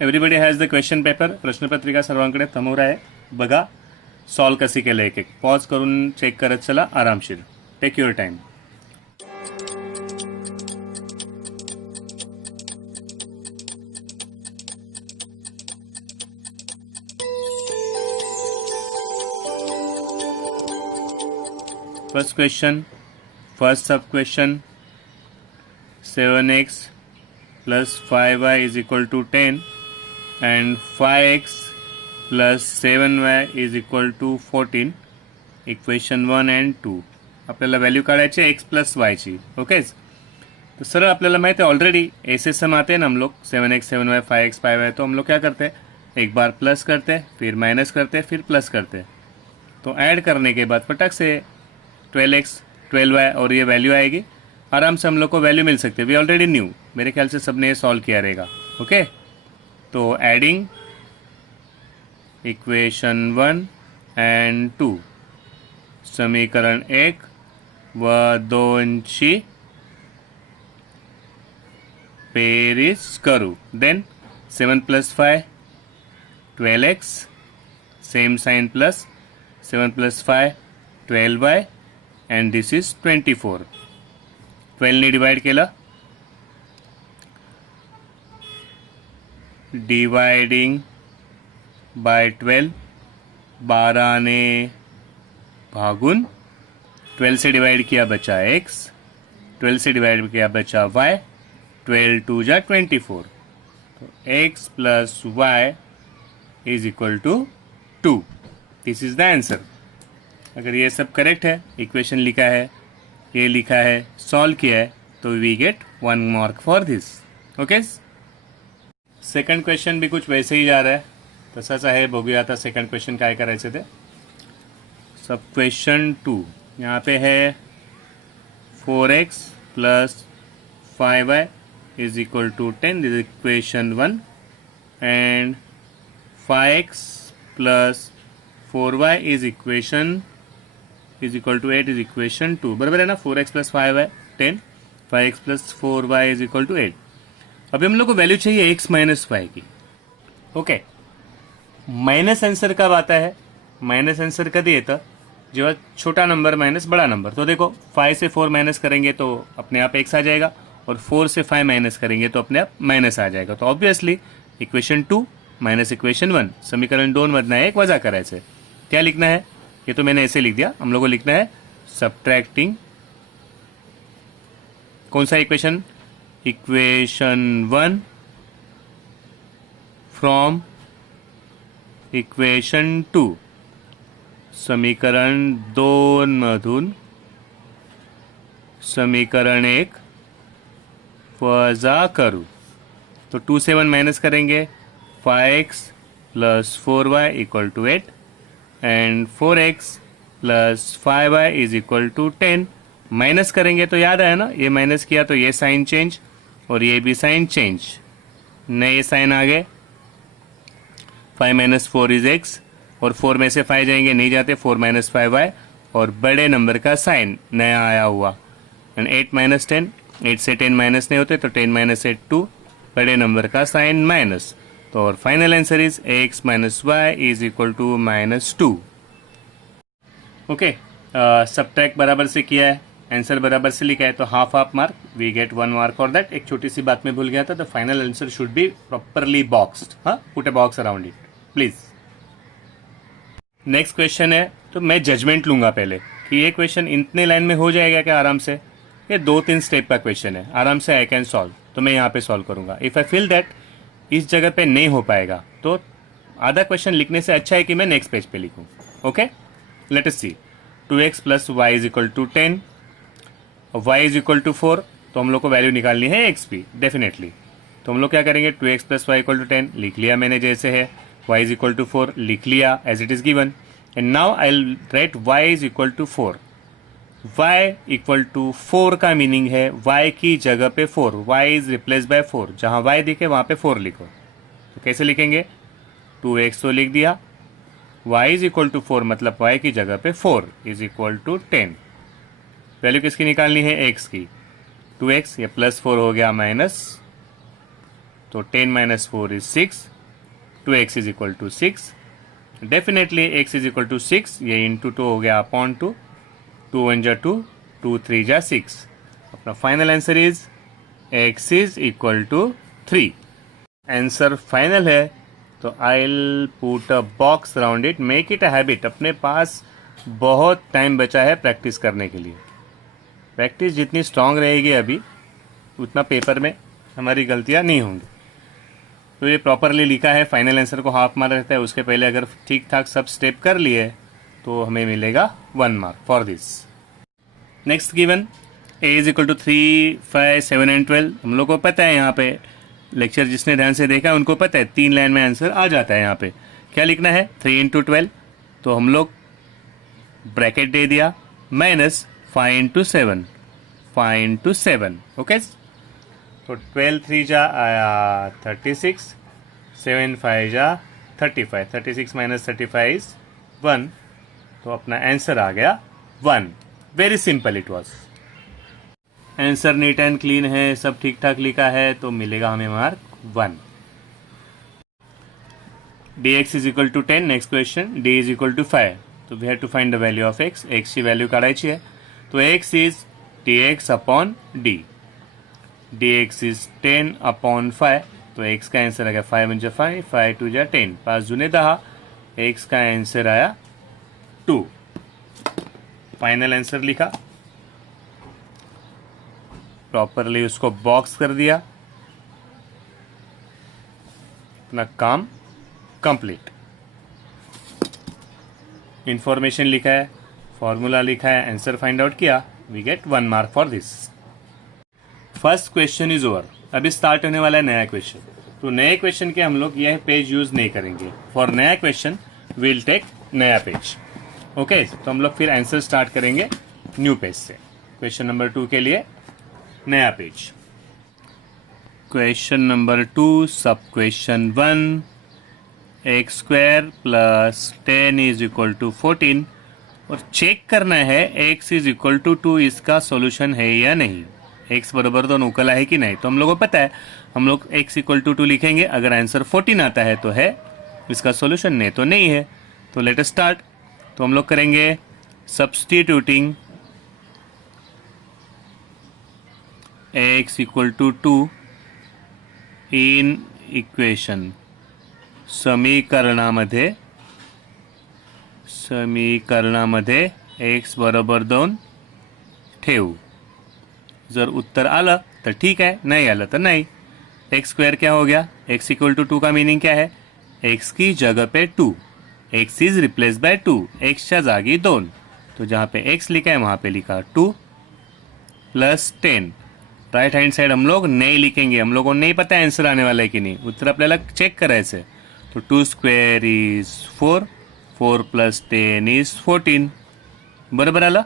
Everybody has the question paper. प्रश्नपत्रिका सर्वांकडे समोर आहे. बघा सॉल्व कशी केलं एक एक. पॉज करून चेक करत चला आरामशीर. Take your time. First question, first sub question, 7x plus 5y is equal to 10 and 5x plus 7y is equal to 14. Equation 1 and 2. आपल्याला व्हॅल्यू काढायची एक्स प्लस वाय ची. ओकेच. तो सरळ आपल्याला माहिती है ऑलरेडी ऐसे सम आते हैं ना हम लोग 7x 7y 5x 5y. तो हम लोग क्या करते हैं, एक बार प्लस करते फिर माइनस करते फिर प्लस करते. तो ऐड करने के बाद फटक से 12x 12y और ये वैल्यू आएगी. आराम से हम लोग को वैल्यू मिल सकती है. We already knew. मेरे ख्याल से सबने ये सॉल्व किया रहेगा. ओके. तो एडिंग इक्वेशन 1 and 2 समीकरण 1 व 2ची बेरीज करू. Then 7 plus 5 12x, same sign plus 7 plus 5 12y and this is 24. 12 ने डिवाइड केलं. डिवाइडिंग बाय 12 12 ने भागुन 12 से डिवाइड किया बचा x, 12 से डिवाइड किया बचा y, 12 2 जा 24. तो x plus y is equal to 2. This is the answer. अगर ये सब करेक्ट है, इक्वेशन लिखा है, ये लिखा है, सॉल्व किया है, तो we get 1 mark for this. Okay. Second question भी कुछ वैसे ही जा रहा है. तसाच आहे. बघूया आता सेकंड क्वेश्चन काय करायचं ते. सब क्वेश्चन 2 यहाँ पे है 4x plus 5y is equal to 10. This equation 1 and 5x plus 4y is equal to 8 is equation 2. बराबर है ना. 4x plus 5y 10, 5x plus 4y is equal to 8. अभी हम लोग को वैल्यू चाहिए x माइनस वाई की. ओके. माइनस आंसर कब आता है, माइनस आंसर कधी येतं, जेव्हा छोटा नंबर माइनस बड़ा नंबर. तो देखो 5 से 4 माइनस करेंगे तो अपने आप x आ जाएगा और 4 से 5 माइनस करेंगे तो अपने आप माइनस आ जाएगा. तो ऑब्वियसली इक्वेशन 2 माइनस इक्वेशन 1 समीकरण 2 मधनं एक वजा करायचं. क्या लिखना है, ये तो मैंने ऐसे लिख दिया. हम लोग को लिखना है सब्ट्रैक्टिंग कौन सा इक्वेशन, इक्वेशन 1 फ्रॉम इक्वेशन 2. समीकरण 2 मधून समीकरण 1 वजा करू. तो 2 से 1 माइनस करेंगे. 5x plus 4y equal to 8 and 4x plus 5y is equal to 10. Minus करेंगे तो याद आया ना, ये माइनस किया तो ये साइन चेंज और ये भी साइन चेंज. नए साइन आ गए. 5 माइनस 4 इज x और 4 में से 5 जाएंगे, नहीं जाते. 4 माइनस 5y और बड़े नंबर का साइन नया आया हुआ. एंड 8 माइनस 10, 8 से 10 माइनस नहीं होते तो 10 माइनस 8 2, बड़े नंबर का साइन माइनस. तो और final answer is x minus Y is equal to -2. Okay. Subtract बराबर से किया है, आंसर बराबर से लिखा है, तो half mark. We get 1 mark for that. एक छोटी सी बात में भूल गया था. The final answer should be properly boxed. हाँ, put a box around it please. Next question है, तो मैं जजमेंट लूंगा पहले कि ये क्वेश्चन इतने लाइन में हो जाएगा क्या आराम से. ये 2-3 स्टेप का क्वेश्चन है, आराम से आई कैन सॉल्व. तो मैं यहाँ पे सॉल्व करूंगा. इफ आई फील दैट इस जगह पे नहीं हो पाएगा तो आधा क्वेश्चन लिखने से अच्छा है कि मैं नेक्स्ट पेज पे लिखूं. Okay. Let us see. 2x plus Y is equal to 10, y is equal to 4. तो हम लोग को वैल्यू निकालनी है x की डेफिनेटली. तो हम लोग क्या करेंगे, 2x plus y equal to 10 लिख लिया मैंने जैसे है. y इज इक्वल टू 4 लिख लिया as it is given. And now I will write y is equal to 4. y equal to 4 का मीनिंग है y की जगह पे 4. y is replace by 4. जहां y दिखे वहां पे 4 लिखो. तो कैसे लिखेंगे, 2x तो लिख दिया, y इज इक्वल टू 4 मतलब y की जगह पे 4 इज इक्वल टू 10. वैल्यू किसकी निकालनी है, x की. 2x, ये प्लस 4 हो गया माइनस, तो 10 minus 4 is 6, 2x is equal to 6. Definitely x is equal to 6, ये इंटू 2 हो गया अपॉन 2, 2 1 जा 2, 2 3 जा 6. अपना final answer is x is equal to 3. Answer final है तो I will put a box around it, make it a habit. अपने पास बहुत टाइम बचा है प्रैक्टिस करने के लिए. प्रैक्टिस जितनी स्ट्रांग रहेगी अभी उतना पेपर में हमारी गलतियां नहीं होंगी. तो ये प्रॉपरली लिखा है, फाइनल आंसर को हाफ मार्क रहता है. उसके पहले अगर ठीक ठाक सब स्टेप कर लिए तो हमें मिलेगा 1 mark for this. Next given a is equal to 3, 5, 7 and 12. हम लोग को पता है, यहाँ पे लेक्चर जिसने ध्यान से देखा उनको पता है 3 लाइन में आंसर आ जाता है. यहाँ पे क्या लिखना है, 3 इंटू 12, तो हम लोग ब्रैकेट दे दिया, माइनस 5 इंटू 7, 5 इंटू 7. ओके, तो 12 3 जा आया 36, 7 5 जा 35, 36 माइनस 35 इज 1. तो अपना आंसर आ गया 1. Very simple it was. Answer neat and clean है, सब ठीक ठाक लिखा है, तो मिलेगा हमें mark 1. dx is equal to 10. Next question, d is equal to 5. तो we have to find the value of x. x की वैल्यू काढायची आहे. तो x is dx upon d. dx is 10 upon 5. तो x का आंसर आ गया 5 म्हणजे 5, 5 2 जा 10, 5 दूने 10. x का आंसर आया 2. फाइनल आंसर लिखा, प्रॉपरली उसको बॉक्स कर दिया, अपना काम कंप्लीट. इंफॉर्मेशन लिखा है, फॉर्मूला लिखा है, आंसर फाइंड आउट किया, we get 1 mark for this. First question is over. अभी स्टार्ट होने वाला है नया क्वेश्चन. तो नए क्वेश्चन के हम लोग यह पेज यूज नहीं करेंगे. फॉर नया क्वेश्चन विल टेक नया पेज. ओके, तो हम लोग फिर आंसर स्टार्ट करेंगे न्यू पेज से. क्वेश्चन नंबर 2 के लिए नया page. Question number 2, sub question 1, x square plus 10 is equal to 14. और चेक करना है x इज इक्वल टू 2 इसका सॉल्यूशन है या नहीं. x बराबर 2 उकला है कि नहीं. तो हम लोग को पता है, हम लोग x इक्वल टू 2 लिखेंगे. अगर आंसर 14 आता है तो है इसका सॉल्यूशन, नहीं तो नहीं है. तो लेट अस स्टार्ट. तो हम लोग करेंगे substituting x equal to 2 in equation. समीकरणामध्ये x बरोबर 2 ठेवू. जर उत्तर आलं तर ठीक आहे, नाही आलं तर नाही. एक्स स्क्वायर क्या हो गया, x इक्वल टू 2 का मीनिंग क्या है, x की जगह पे 2, x is replace by 2, x च्या जागी 2. तो जहाँ पे x लिखा है वहाँ पे लिखा 2 प्लस 10. राइट हैंड साइड हम लोग नहीं लिखेंगे, हम लोगों को नहीं पता आंसर आने वाला है कि नहीं, उत्तर आपल्याला चेक करायचं आहे. तो 2 स्क्वेअर इज 4, 4 प्लस 10 इज 14. बरोबर आला,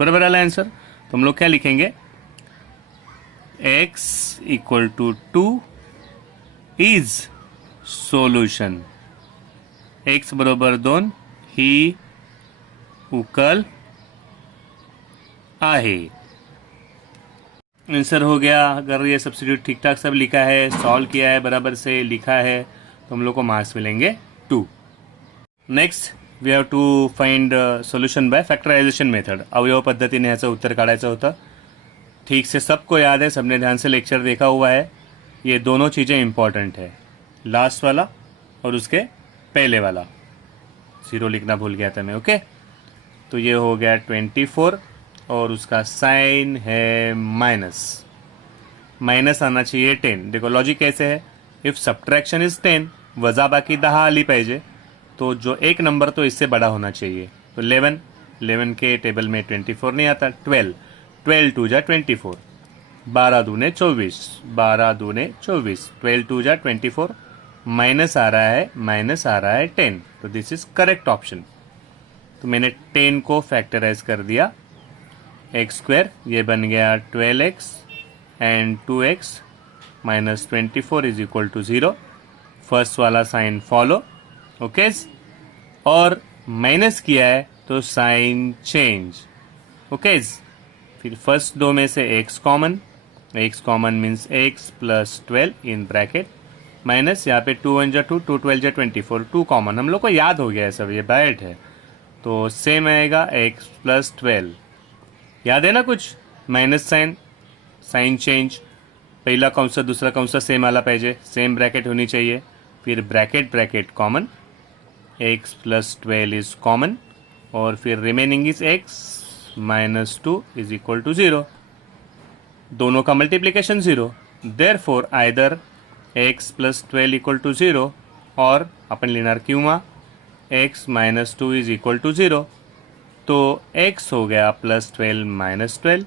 बरोबर आला आंसर. तो हम लोग क्या लिखेंगे, x equal to 2 is solution. x बरोबर 2 ही उकल आहे. आंसर हो गया. अगर ये सब्स्टिट्यूट ठीक ठाक सब लिखा है, सॉल्व किया है, बराबर से लिखा है, तो हम लोग को मार्क्स मिलेंगे 2. Next we have to find solution by factorisation method. अवयव पद्धतीने ह्याचं उत्तर काढायचं होतं. ठीक से सबको याद है, सबने ध्यान से लेक्चर देखा हुआ है. ये दोनों चीज़ें इंपॉर्टेंट है, लास्ट वाला और उसके पहले वाला. 0 लिखना भूल गया था मैं. ओके, तो ये हो गया 24 और उसका साइन है माइनस. माइनस आना चाहिए 10. देखो लॉजिक कैसे है, इफ सब्ट्रैक्शन इज 10, वजा बाकी 10 आली पाहिजे, तो जो एक नंबर तो इससे बड़ा होना चाहिए. तो 11 के टेबल में 24 नहीं आता. 12 2 जा 24, 12 दूने 24, 12 दूने 24, 12 2 जा 24, माइनस आ रहा है 10. तो दिस इज करेक्ट ऑप्शन. तो मैंने 10 को फैक्टराइज कर दिया. एक्स स्क्वायर ये बन गया 12x and 2x minus 24 is equal to 0. First वाला साइन फॉलो. ओके, और माइनस किया है तो साइन चेंज. ओके, फिर फर्स्ट 2 में से x common, x common means x plus 12 in bracket minus यहाँ पे 2 1 जा 2 2 12 जा 24 2 कॉमन, हम लोग को याद हो गया है सब, ये बाइट है तो सेम आएगा x प्लस 12। याद है ना कुछ, माइनस साइन, साइन चेंज, पहला कंस दूसरा कंस सेम आला पाहिजे, सेम ब्रैकेट होनी चाहिए, फिर bracket bracket common, x plus 12 is common और फिर remaining is x minus 2 is equal to 0, दोनों का multiplication 0, therefore either x plus 12 equal to 0 और अपन लिनार किंवा x minus 2 is equal to 0, तो x हो गया प्लस 12 माइनस 12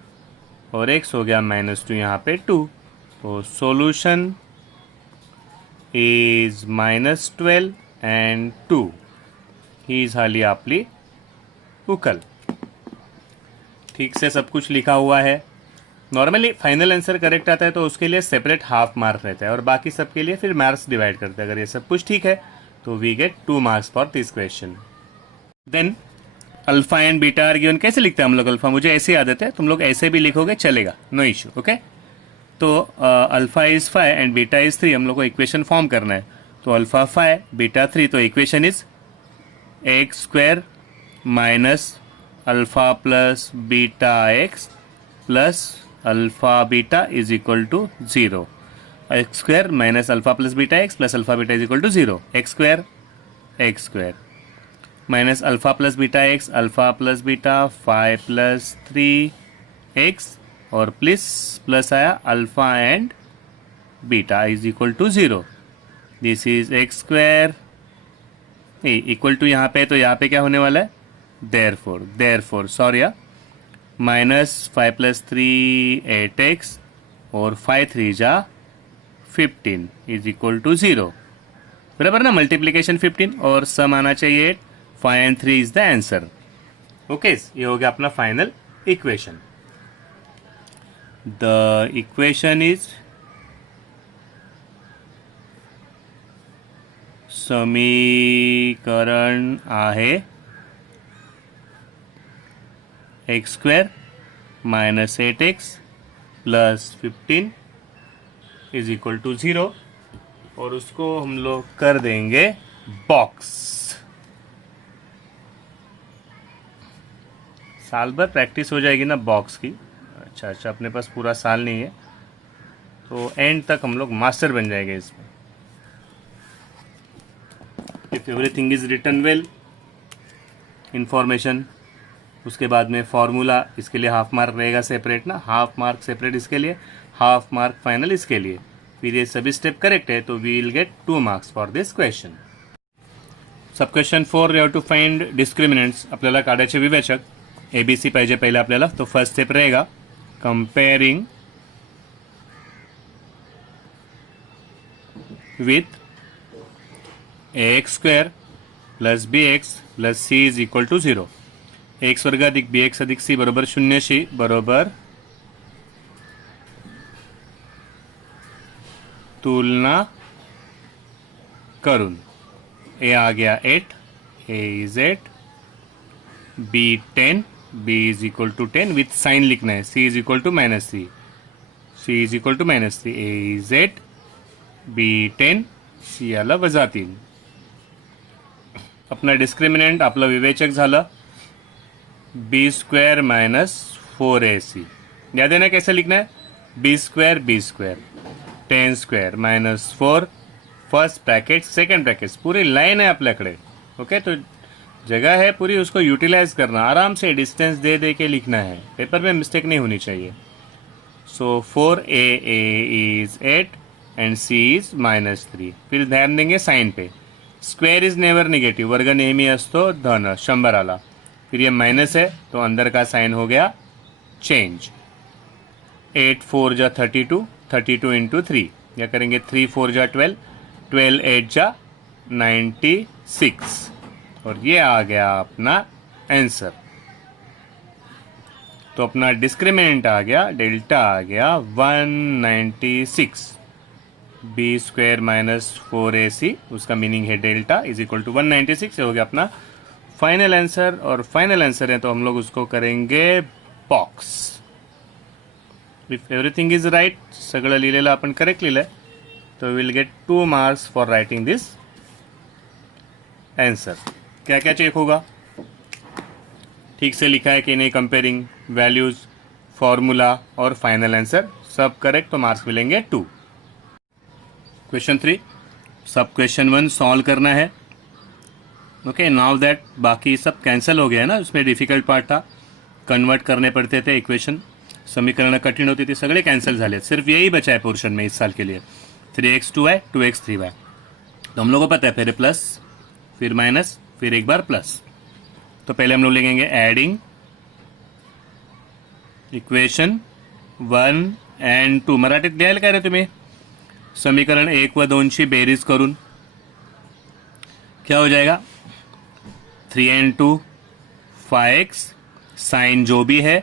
और x हो गया माइनस 2 यहाँ पे 2, तो सॉल्यूशन इज माइनस 12 एंड 2, ही झाली आपली उकल। ठीक से सब कुछ लिखा हुआ है। नॉर्मली फाइनल आंसर करेक्ट आता है तो उसके लिए सेपरेट हाफ मार्क रहता है और बाकी सब के लिए फिर मार्क्स डिवाइड करते हैं। अगर ये सब कुछ ठीक है तो we get 2 marks for this question. Then alpha and beta are given, कैसे लिखते हैं हम लोग अल्फा, मुझे ऐसे आदत है, तुम लोग ऐसे भी लिखोगे चलेगा, नो इशू, ओके। तो alpha is 5 and beta is 3, हम लोग को इक्वेशन फॉर्म करना है, तो अल्फा 5 बीटा 3, तो equation is x square minus alpha plus beta x plus alpha beta is equal to 0, x square minus alpha plus beta x plus alpha beta is equal to 0, x square minus alpha plus beta x, alpha plus beta 5 plus 3 x और plus आया alpha and beta is equal to 0, this is x square equal to यहाँ पे, तो यहाँ पे क्या होने वाला है, therefore sorry minus 5 plus 3 8x और 5 3 जा 15 इज इक्वल टू 0, बराबर ना, मल्टीप्लीकेशन 15 और सम आना चाहिए 8, 5 and 3 is the answer, okay. ये हो गया अपना final equation. The equation is समीकरण आहे x square minus 8x plus 15 is equal to 0 और उसको हम लोग कर देंगे बॉक्स। साल भर प्रैक्टिस हो जाएगी ना बॉक्स की, अच्छा, अपने पास पूरा साल नहीं है तो एंड तक हम लोग मास्टर बन जाएंगे इसमें। If everything is written well, information, उसके बाद में फॉर्मूला, इसके लिए हाफ मार्क रहेगा सेपरेट ना, हाफ मार्क सेपरेट इसके लिए, हाफ मार्क फाइनल इसके लिए, फिर ये सभी स्टेप करेक्ट है तो we will get 2 marks for this question. Sub question 4 you have to find discriminants, आपल्याला काढायचे विवेचक, एबीसी पाहिजे पहिले आपल्याला, तो फर्स्ट स्टेप रहेगा comparing with x square plus B x plus C is equal to 0, x वर्ग अधिक बी एक्स अधिक सी बरोबर 0 शी बरोबर तुलना करून, ए आ गया 8, A is 8, B 10, B is equal to 10 with sign लिखना है, C is equal to minus 3, C is equal to minus 3, A is 8, B 10, C आला वजा 3। अपना डिस्क्रिमिनंट आपलं विवेचक झालं बी स्क्वायर माइनस 4ac, याद है ना कैसे लिखना है, b square 10 square minus 4, first bracket second bracket, पूरी लाइन है आपल्याकडे, ओके। तो जगह है पूरी, उसको यूटिलाइज करना, आराम से डिस्टेंस दे दे के लिखना है, पेपर में मिस्टेक नहीं होनी चाहिए। सो 4a is 8 and c is minus 3, फिर ध्यान देंगे साइन पे, स्क्वेअर इज नेवर निगेटिव, वर्ग नेहमी असतो धन 100 आला, फिर ये माइनस है तो अंदर का साइन हो गया चेंज, 8 4 जा 32, 32 इंटू 3, या करेंगे 3 4 जा 12, 12 8 जा 96 और ये आ गया अपना आंसर। तो अपना डिस्क्रिमिनेंट आ गया, डेल्टा आ गया 196, बी स्क्वायर माइनस 4ac, उसका मीनिंग है डेल्टा इज इक्वल टू 196, हो गया अपना फाइनल आंसर। और फाइनल आंसर है तो हम लोग उसको करेंगे box. If everything is right, सगळं लिहिलेलं आपण करेक्ट लिहिलंय, तो will get 2 marks for writing this answer. क्या क्या चेक होगा? ठीक से लिखा है कि नहीं, कंपेयरिंग वैल्यूज, फॉर्मूला और फाइनल आंसर सब करेक्ट, तो मार्क्स मिलेंगे 2. क्वेश्चन 3, सब क्वेश्चन 1 सॉल्व करना है. ओके, नाउ दैट बाकी सब कैंसिल हो गया है ना, उसमें डिफिकल्ट पार्ट था, कन्वर्ट करने पड़ते थे इक्वेशन, समीकरण कठिन होती थी, सगळे कैंसिल झाले, सिर्फ यही बचा है पोर्शन में इस साल के लिए. 3x 2y 2x 3y. तो हम लोग को पता है पहले प्लस, फिर माइनस, फिर एक बार प्लस. तो पहले हम लोग लिखेंगे एडिंग इक्वेशन 1 and 2. मराठीत लिहायला काय रे तुम्ही? समीकरण 1 व 2 ची बेरीज करून क्या हो जाएगा? 3 and 2 5x, साइन जो भी है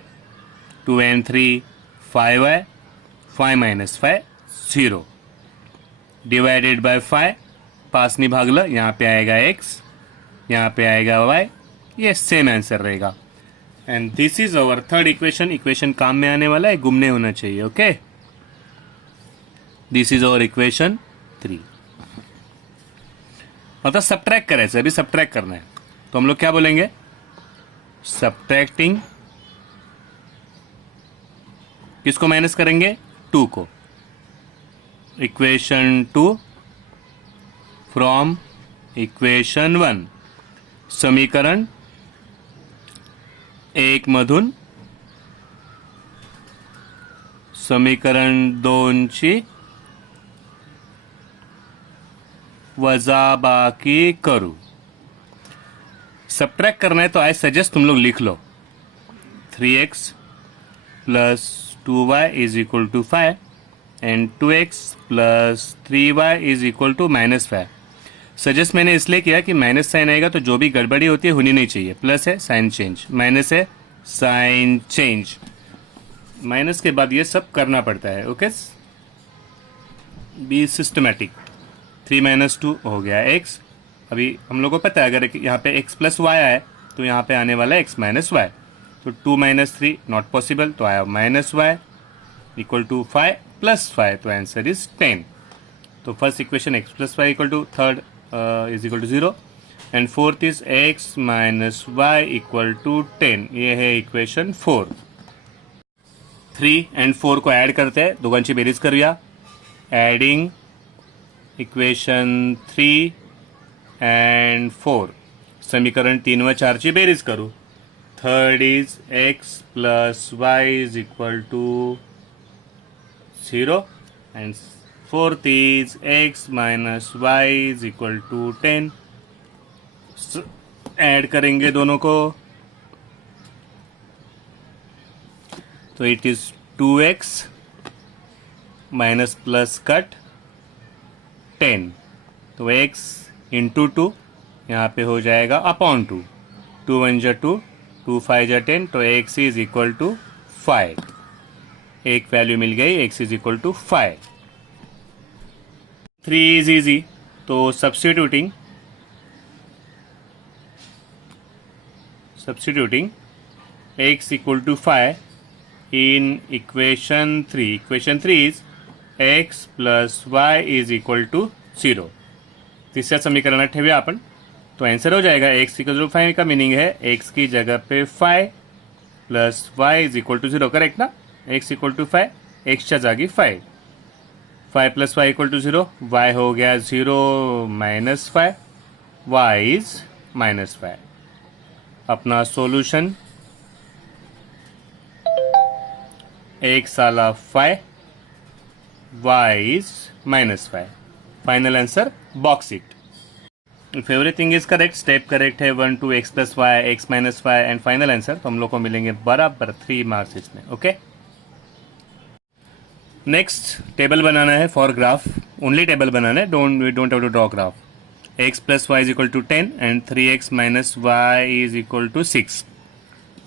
2 and 3 5y, 5 minus 5 0, divided by 5, पास नहीं भागलं, यहाँ पे आएगा x, यहाँ पे आएगा y, ये सेम आंसर रहेगा. And this is our third equation. Equation काम में आने वाला है, गुमने होना चाहिए. Okay, this is our equation 3. मतलब सब्ट्रैक्ट करायचं, अभी सब्ट्रैक्ट करना है, तो हम लोग क्या बोलेंगे? सब्ट्रैक्टिंग, किसको माइनस करेंगे? 2 को. इक्वेशन 2 फ्रॉम इक्वेशन 1, समीकरण 1 मधून समीकरण 2 ची वजाबाकी करू. सब्ट्रैक्ट करना है तो आई सजेस्ट तुम लोग लिख लो 3x plus 2y is equal to 5 and 2x plus 3y is equal to -5. Suggest मैंने इसलिए किया कि माइनस साइन आएगा तो जो भी गड़बड़ी होती है होनी नहीं चाहिए. प्लस है साइन चेंज, माइनस है साइन चेंज, माइनस के बाद ये सब करना पड़ता है. Okay, B systematic. 3 minus 2 हो गया x. अभी हम लोग को पता है अगर यहाँ पे x प्लस वाई आए तो यहाँ पे आने वाला है x माइनस वाई. तो 2 minus 3 नॉट पॉसिबल, तो आया minus y equal to 5 plus 5, तो आंसर इज 10. तो first equation x plus y equal to, third is equal to 0, and fourth is x minus y equal to 10. ये है equation 4. 3 and 4 को add करते हैं, दोघांची बेरीज करूया. एडिंग इक्वेशन 3 and 4, समीकरण 3 व 4 ची बेरीज करू. Third is x plus Y is equal to 0, and fourth is x minus Y is equal to 10. Add करेंगे दोनों को, तो it is 2x minus plus cut 10, तो x इंटू 2 यहाँ पे हो जाएगा अपॉन 2. 2 1 जा 2, 2 5 जा 10, तो x इज इक्वल टू 5. एक वैल्यू मिल गई, x is equal to 5. 3 is easy, तो substituting x equal to 5 in equation 3. Equation 3 is x plus Y is equal to 0. तीसऱ्या समीकरणात ठेवूया आपण, तो आंसर हो जाएगा x इक्वल टू 5 का मीनिंग है x की जगह पे 5 plus Y is equal to 0. Correct ना? x इक्वल टू 5, एक्सच्या जागी 5, 5 plus y equal to 0, y हो गया 0 माइनस 5, y इज माइनस 5. अपना सॉल्यूशन x आला 5, y is -5. Final answer box it. If everything is correct, step correct है 1 2 x plus y, x minus 5 and final answer, तो हम लोग को मिलेंगे बराबर 3 मार्क्स इसमें. ओके, नेक्स्ट टेबल बनाना है फॉर ग्राफ. ओनली टेबल बनाना है, don't have to draw graph. x plus Y is equal to 10 and 3x minus Y is equal to 6.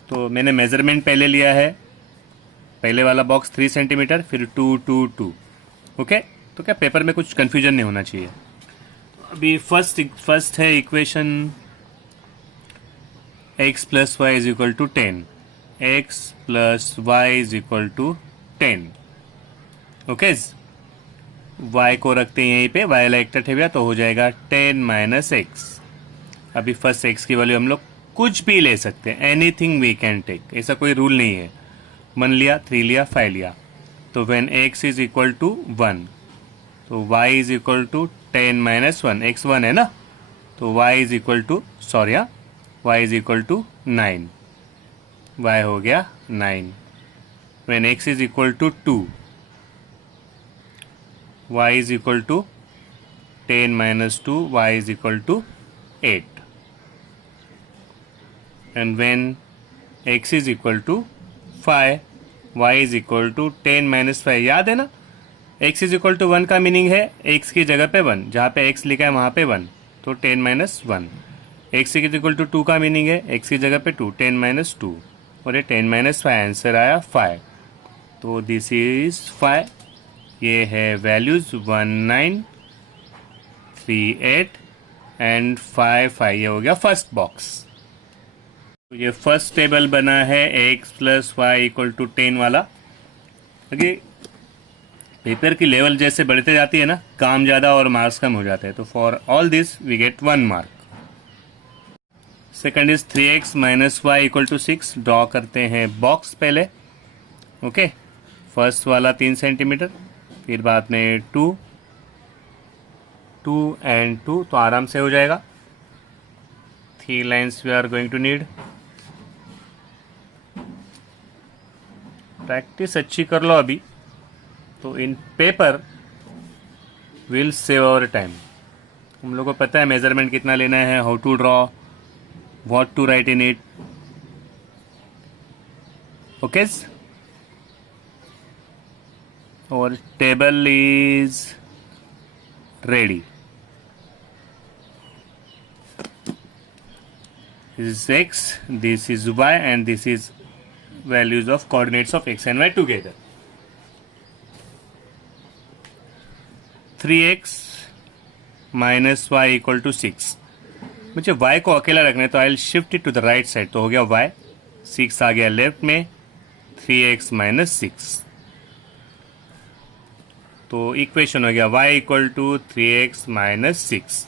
तो मैंने मेजरमेंट पहले लिया है, पहले वाला बॉक्स 3 सेंटीमीटर, फिर 2 2 2. ओके, तो क्या पेपर में कुछ कंफ्यूजन नहीं होना चाहिए. अभी फर्स्ट है equation x plus Y is equal to 10, x plus Y is equal to 10. Okay, y को रखते हैं यहीं पे, y ला एक ठेविया तो हो जाएगा 10 माइनस x. अभी फर्स्ट x की वैल्यू हम लोग कुछ भी ले सकते हैं, एनीथिंग वी कैन टेक, ऐसा कोई रूल नहीं है. 1 लिया, 3 लिया, 5 लिया. तो when x is equal to 1, तो y is equal to 10 minus 1. x 1 है ना, तो y is equal to, sorry y is equal to 9. y हो गया 9. When x is equal to 2, y is equal to 10 minus 2, y is equal to 8. And when x is equal to 5, y is equal to 10 minus 5. याद है ना, x is equal to 1 का meaning है x की जगह पे 1, जहाँ पे x लिखा है वहाँ पे 1, तो 10 minus 1. x is equal to 2 का मीनिंग है x की जगह पे 2, 10 माइनस 2, और ये 10 माइनस 5, आंसर आया 5. तो दिस इज 5. ये है वैल्यूज 1, 9, 3, 8 एंड 5, 5. ये हो गया फर्स्ट बॉक्स. तो ये फर्स्ट टेबल बना है x plus y equal to 10 वाला. ओके, पेपर की लेवल जैसे बढ़ते जाती है ना, काम ज़्यादा और मार्क्स कम हो जाते हैं. तो for all this we get 1 mark. Second is 3x minus y equal to 6. Draw करते हैं बॉक्स पहले. ओके, फर्स्ट वाला 3 सेंटीमीटर, फिर बाद में 2 एंड 2, तो आराम से हो जाएगा. 3 lines we are going to need. Practice अच्छी कर लो अभी, तो in paper will save our time. हम लोग को पता है मेजरमेंट कितना लेना है, how to draw, what to write in it. Okay, और table is ready. This is x, this is y, and this is values of coordinates of x and y together. 3x minus y equal to 6. मुझे y को अकेला रखना है, तो I shift it to the right side. तो हो गया y, 6 आ गया लेफ्ट में, 3x माइनस 6. तो इक्वेशन हो गया y equal to 3x minus 6.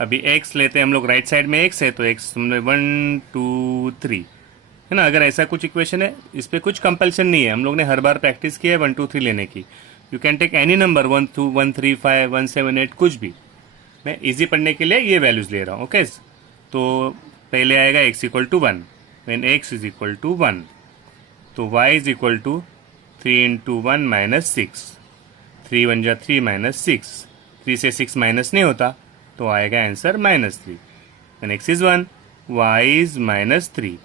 अभी x लेते हैं हम लोग, राइट साइड में x है, तो x हमने 1, 2, 3 है ना. अगर ऐसा कुछ इक्वेशन है, इस पर कुछ कंपल्सन नहीं है, हम लोग ने हर बार प्रैक्टिस किया है 1, 2, 3 लेने की. You can take any number, 1, 2, 1, 3, 5, 1, 7, 8, कुछ भी. मैं इजी पढ़ने के लिए ये वैल्यूज ले रहा हूँ. ओके, तो पहले आएगा x equal to 1. When x is equal to 1, तो y is equal to 3 into 1 minus 6. 3 1 जा 3 माइनस 6. 3 से 6 माइनस नहीं होता, तो आएगा answer minus 3. When x is 1, y is minus 3.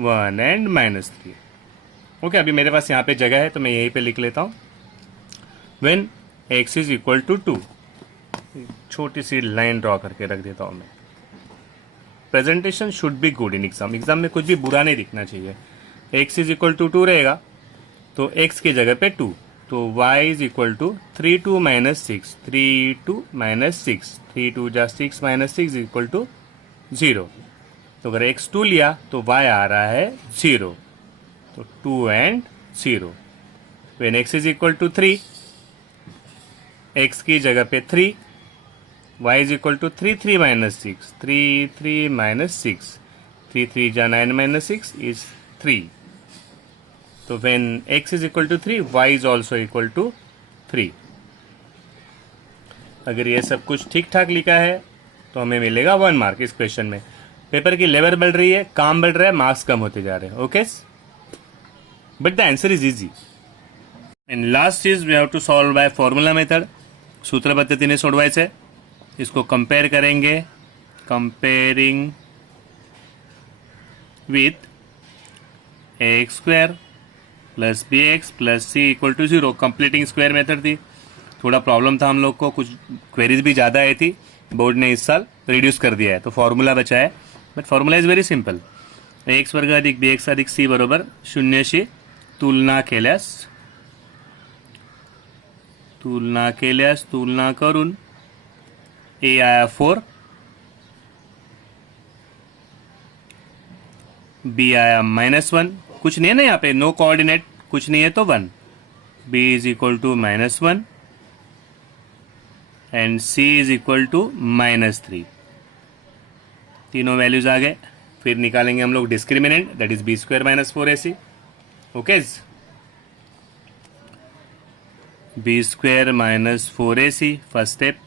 1 and minus 3. Okay, अभी मेरे पास यहाँ पे जगह है, तो मैं यहीं पे लिख लेता हूँ. When x is equal to 2, छोटी सी लाइन ड्रॉ करके रख देता हूँ मैं. Presentation should be good in exam. Exam में कुछ भी बुरा नहीं दिखना चाहिए. x इज इक्वल टू 2 रहेगा, तो x की जगह पे 2, तो y is equal to 3 2 minus 6. 3 2 minus 6, 3 2 जा 6 माइनस 6 इक्वल टू 0. तो अगर x 2 लिया तो y आ रहा है 0, तो 2 and 0. When x is equal to 3, x की जगह पे 3, y is equal to 3 3 minus 6. 3 3 minus 6, 3 3 जा 9 माइनस 6 इज 3. तो when x is equal to 3, y is also equal to 3. अगर ये सब कुछ ठीक ठाक लिखा है तो हमें मिलेगा 1 मार्क इस क्वेश्चन में. पेपर की लेवल बढ़ रही है, काम बढ़ रहा है, मार्क्स कम होते जा रहे हैं. Okay, but the answer is easy. And last is we have to solve by formula method. सूत्र पद्धतीने सोडवायचं. इसको कंपेयर करेंगे, comparing with x square plus B x plus c equal to 0. Completing square method थी, थोड़ा problem था हम लोग को, कुछ क्वेरीज भी ज़्यादा आई थी, बोर्ड ने इस साल रिड्यूस कर दिया है, तो फॉर्मूला बचा है. But formula is very simple. X वर्ग अधिक बी एक्स अधिक सी बरोबर 0शी तुलना केल्यास तुलना करून ए आया 4, बी आया -1. कुछ नहीं है ना यहाँ पे, नो कोऑर्डिनेट, कुछ नहीं है तो 1. b is equal to -1 and c is equal to -3। तीनों वैल्यूज आ गए। फिर निकालेंगे हम लोग discriminant, that is b square minus 4ac। ओके, b square minus 4ac first step.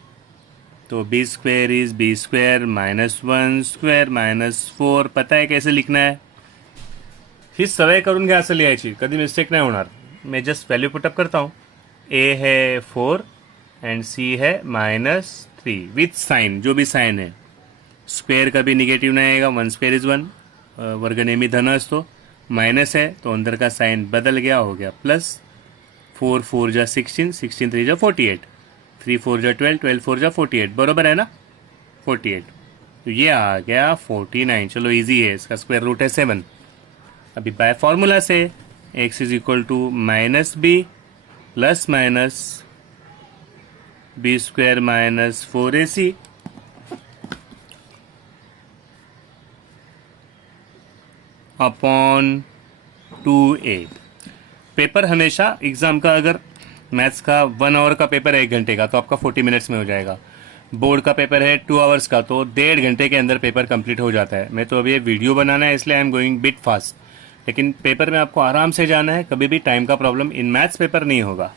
तो b square is b square -1 square -4। पता है कैसे लिखना है? ही सवय करून घ्या असं लिहायची, कधी मिस्टेक नाही होणार। मैं जस्ट वैल्यू पुटअप करता हूँ। a है 4 एंड c है -3 विथ साइन, जो भी साइन है। स्क्वेअर कभी निगेटिव नहीं आएगा, 1 स्क्वेअर इज 1, वर्ग नेहमी धन असतो। माइनस है तो अंदर का साइन बदल गया, हो गया प्लस। 4 4 जा 16, 16 3 जा 48, 3 4 जा 12, 12 4 जा 48, बरोबर है ना? 48। तो ये आ गया 49। चलो इजी है, इसका स्क्वायर रूट है 7। अभी बाय फॉर्मूला से x is equal to -b plus minus b square minus 4ac upon 2a। Paper हमेशा एग्जाम का, अगर मैथ्स का 1 आवर का पेपर है 1 घंटे का, तो आपका 40 मिनट्स में हो जाएगा। बोर्ड का पेपर है 2 आवर्स का, तो 1.5 घंटे के अंदर पेपर कंप्लीट हो जाता है। मैं तो अभी ये वीडियो बनाना है इसलिए I am going bit fast, लेकिन पेपर में आपको आराम से जाना है, कभी भी टाइम का प्रॉब्लम इन मैथ्स पेपर नहीं होगा।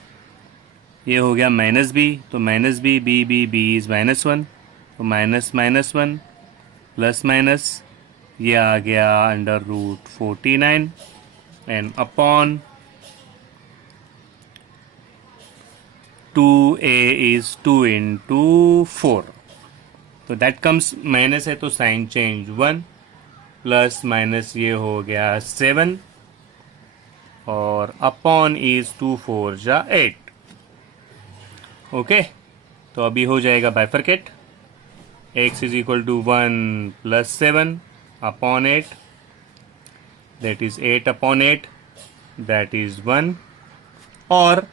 ये हो गया -b, तो -b, b इज -1, तो -1 प्लस माइनस ये आ गया under root 49 and upon 2a is 2 into 4, तो दैट कम्स माइनस है तो साइन चेंज 1 प्लस माइनस ये हो गया 7 और अपॉन इज 2 4 जा 8। ओके, तो अभी हो जाएगा bifurcate. x is equal to 1 plus 7 upon 8, that is 8 upon 8, that is 1, और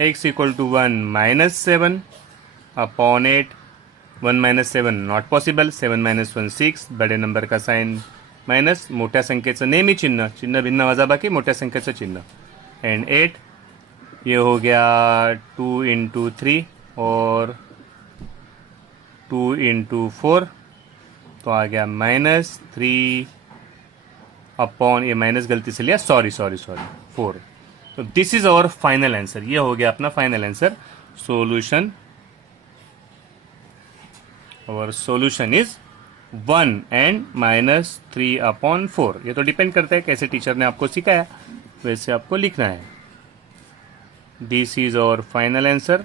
x equal to 1 minus 7 upon 8, 1 minus 7 not possible, 7 minus 1 6, बड़े नंबर का साइन माइनस, मोठ्या संख्येचं नेहमी चिन्ह, चिन्ह भिन्न वजाबाकी, मोठ्या संख्येचं चिन्ह, एंड 8। ये हो गया 2 इंटू 3 और 2 इंटू 4, तो आ गया -3 अपॉन, ये माइनस गलती से लिया, सॉरी 4। तो this is our final answer. ये हो गया अपना final answer. Solution, our solution is 1 and -3 upon 4। ये तो डिपेंड करता है कैसे टीचर ने आपको सिखाया, वैसे आपको लिखना है। This is our final answer.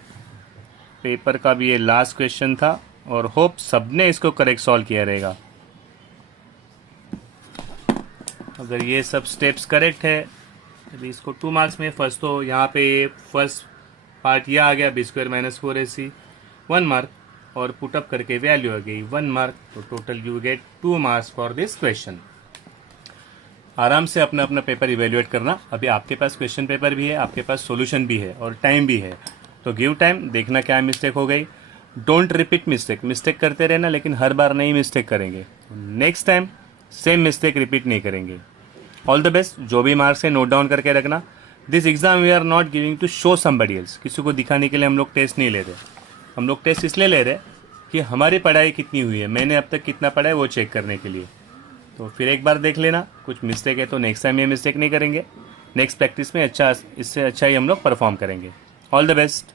Paper का भी ये लास्ट क्वेश्चन था और होप सबने इसको करेक्ट सॉल्व किया रहेगा। अगर ये सब स्टेप्स करेक्ट है तो इसको 2 मार्क्स में, फर्स्ट तो यहाँ पे फर्स्ट पार्ट ये आ गया b square minus 4ac 1 mark, और पुटअप करके वैल्यू आ गई 1 मार्क, तो total you get 2 marks for this question. आराम से अपना अपना पेपर इवेल्युएट करना। अभी आपके पास क्वेश्चन पेपर भी है, आपके पास सॉल्यूशन भी है और टाइम भी है, तो गिव टाइम, देखना क्या मिस्टेक हो गई। डोंट रिपीट मिस्टेक करते रहना, लेकिन हर बार नहीं मिस्टेक करेंगे। Next time same mistake repeat नहीं करेंगे। All the best. जो भी मार्क्स है नोट डाउन करके रखना। This exam we are not giving to show somebody else, किसी को दिखाने के लिए हम लोग टेस्ट नहीं ले रहे। हम लोग टेस्ट इसलिए ले रहे कि हमारी पढ़ाई कितनी हुई है, मैंने अब तक कितना पढ़ा है वो चेक करने के लिए। तो फिर एक बार देख लेना, कुछ मिस्टेक है तो नेक्स्ट टाइम ये मिस्टेक नहीं करेंगे। नेक्स्ट प्रैक्टिस में अच्छा, इससे अच्छा ही हम लोग परफॉर्म करेंगे। All the best.